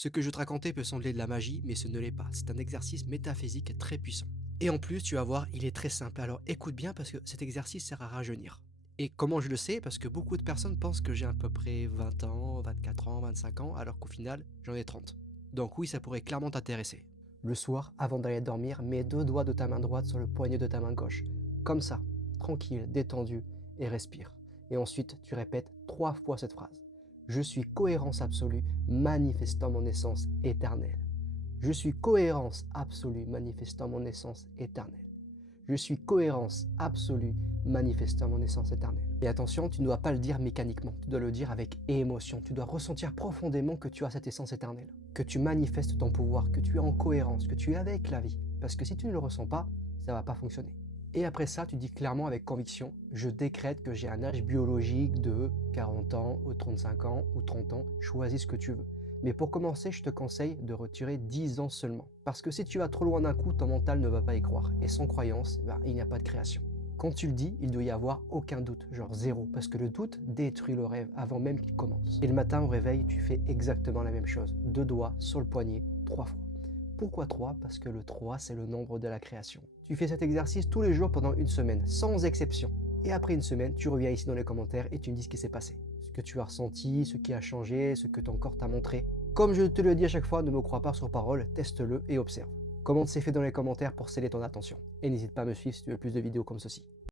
Ce que je te racontais peut sembler de la magie, mais ce ne l'est pas. C'est un exercice métaphysique très puissant. Et en plus, tu vas voir, il est très simple. Alors écoute bien parce que cet exercice sert à rajeunir. Et comment je le sais? Parce que beaucoup de personnes pensent que j'ai à peu près 20 ans, 24 ans, 25 ans, alors qu'au final, j'en ai 30. Donc oui, ça pourrait clairement t'intéresser. Le soir, avant d'aller dormir, mets 2 doigts de ta main droite sur le poignet de ta main gauche. Comme ça, tranquille, détendu, et respire. Et ensuite, tu répètes 3 fois cette phrase. Je suis cohérence absolue, manifestant mon essence éternelle. Je suis cohérence absolue, manifestant mon essence éternelle. Je suis cohérence absolue, manifestant mon essence éternelle. Et attention, tu ne dois pas le dire mécaniquement, tu dois le dire avec émotion. Tu dois ressentir profondément que tu as cette essence éternelle, que tu manifestes ton pouvoir, que tu es en cohérence, que tu es avec la vie. Parce que si tu ne le ressens pas, ça ne va pas fonctionner. Et après ça, tu dis clairement avec conviction, je décrète que j'ai un âge biologique de 40 ans, ou 35 ans, ou 30 ans, choisis ce que tu veux. Mais pour commencer, je te conseille de retirer 10 ans seulement. Parce que si tu vas trop loin d'un coup, ton mental ne va pas y croire. Et sans croyance, il n'y a pas de création. Quand tu le dis, il doit y avoir aucun doute, genre zéro. Parce que le doute détruit le rêve avant même qu'il commence. Et le matin au réveil, tu fais exactement la même chose. 2 doigts sur le poignet, 3 fois. Pourquoi 3? Parce que le 3, c'est le nombre de la création. Tu fais cet exercice tous les jours pendant une semaine, sans exception. Et après une semaine, tu reviens ici dans les commentaires et tu me dis ce qui s'est passé. Ce que tu as ressenti, ce qui a changé, ce que ton corps t'a montré. Comme je te le dis à chaque fois, ne me crois pas sur parole, teste-le et observe. Commente c'est fait dans les commentaires pour sceller ton attention. Et n'hésite pas à me suivre si tu veux plus de vidéos comme ceci.